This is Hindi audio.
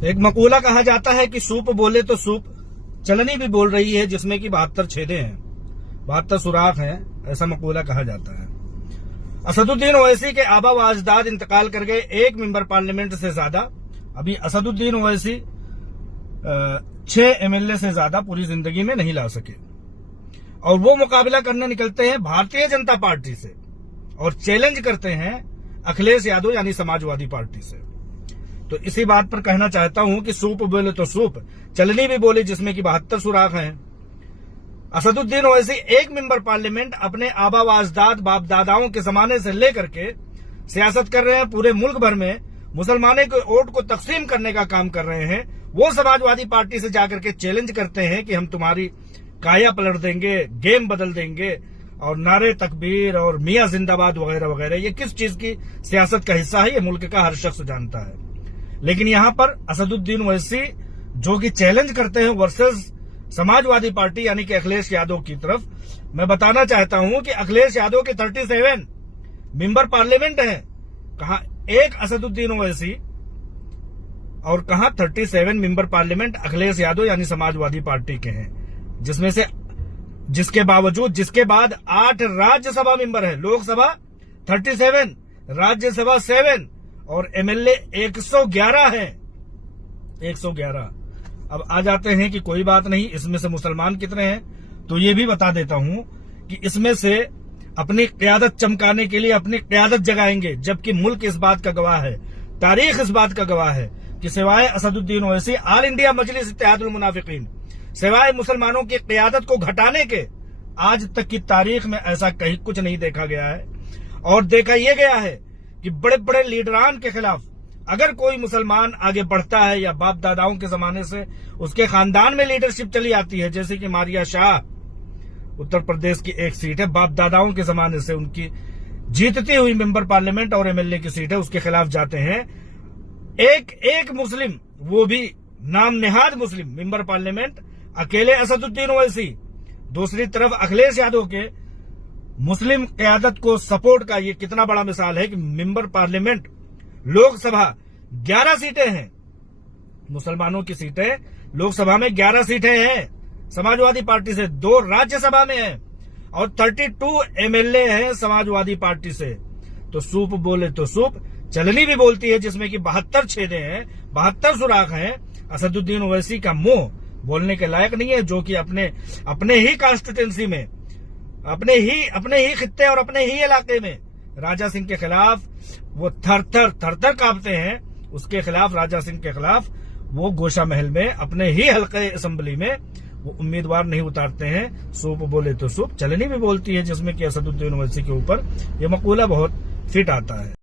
एक मकूला कहा जाता है कि सूप बोले तो सूप, चलनी भी बोल रही है जिसमें कि 72 छेदे हैं, 72 सुराख हैं, ऐसा मकूला कहा जाता है। असदुद्दीन ओवैसी के आबा व अजदाद इंतकाल कर गए, एक मेंबर पार्लियामेंट से ज्यादा। अभी असदुद्दीन ओवैसी 6 एमएलए से ज्यादा पूरी जिंदगी में नहीं ला सके, और वो मुकाबला करने निकलते हैं भारतीय जनता पार्टी से और चैलेंज करते हैं अखिलेश यादव यानी समाजवादी पार्टी से। तो इसी बात पर कहना चाहता हूं कि सूप बोले तो सूप, चलनी भी बोली जिसमें कि 72 सुराख हैं। असदुद्दीन ओवैसी एक मेंबर पार्लियामेंट अपने आबा व अजदाद बाप दादाओं के जमाने से लेकर के सियासत कर रहे हैं, पूरे मुल्क भर में मुसलमानों के वोट को तकसीम करने का काम कर रहे हैं। वो समाजवादी पार्टी से जाकर के चैलेंज करते हैं कि हम तुम्हारी काया पलट देंगे, गेम बदल देंगे, और नारे तकबीर और मियां जिंदाबाद वगैरह वगैरह। ये किस चीज की सियासत का हिस्सा है, ये मुल्क का हर शख्स जानता है। लेकिन यहां पर असदुद्दीन ओवैसी जो कि चैलेंज करते हैं वर्सेस समाजवादी पार्टी यानी कि अखिलेश यादव की तरफ, मैं बताना चाहता हूं कि अखिलेश यादव के 37 मेंबर पार्लियामेंट हैं, कहा एक असदुद्दीन ओवैसी और कहा 37 मेंबर पार्लियामेंट अखिलेश यादव यानी समाजवादी पार्टी के हैं, जिसमें से जिसके बाद 8 राज्यसभा मेंबर है, लोकसभा 37, राज्यसभा 7 और एमएलए 111 है, 111। अब आ जाते हैं कि कोई बात नहीं, इसमें से मुसलमान कितने हैं, तो ये भी बता देता हूं कि इसमें से अपनी क़यादत चमकाने के लिए अपनी क़यादत जगाएंगे, जबकि मुल्क इस बात का गवाह है, तारीख इस बात का गवाह है कि सिवाय असदुद्दीन ओवैसी ऑल इंडिया मजलिस इत्तेहादुल मुनाफिकीन, सिवाय मुसलमानों की क़यादत को घटाने के आज तक की तारीख में ऐसा कहीं कुछ नहीं देखा गया है। और देखा यह गया है कि बड़े बड़े लीडरान के खिलाफ अगर कोई मुसलमान आगे बढ़ता है या बाप दादाओं के जमाने से उसके खानदान में लीडरशिप चली आती है, जैसे कि मारिया शाह उत्तर प्रदेश की एक सीट है, बाप दादाओं के जमाने से उनकी जीतती हुई मेंबर पार्लियामेंट और एमएलए की सीट है, उसके खिलाफ जाते हैं एक मुस्लिम, वो भी नाम नेहाद मुस्लिम मेंबर पार्लियामेंट अकेले असदुद्दीन ओवैसी, दूसरी तरफ अखिलेश यादव के मुस्लिम क़यादत को सपोर्ट का ये कितना बड़ा मिसाल है कि मेंबर पार्लियामेंट लोकसभा 11 सीटें हैं, मुसलमानों की सीटें लोकसभा में 11 सीटें हैं समाजवादी पार्टी से, 2 राज्यसभा में हैं और 32 एमएलए हैं समाजवादी पार्टी से। तो सूप बोले तो सूप, चलनी भी बोलती है जिसमें कि 72 छेदे हैं, 72 सुराख हैं। असदुद्दीन ओवैसी का मुंह बोलने के लायक नहीं है, जो कि अपने ही कॉन्स्टिट्यूंसी में, अपने ही खित्ते और अपने ही इलाके में राजा सिंह के खिलाफ वो थर थर कांपते हैं। उसके खिलाफ, राजा सिंह के खिलाफ, वो गोशा महल में अपने ही हल्के असेंबली में वो उम्मीदवार नहीं उतारते हैं। सूप बोले तो सूप, चलनी भी बोलती है जिसमें कि असदुद्दीन ओवैसी के ऊपर ये मकूला बहुत फिट आता है।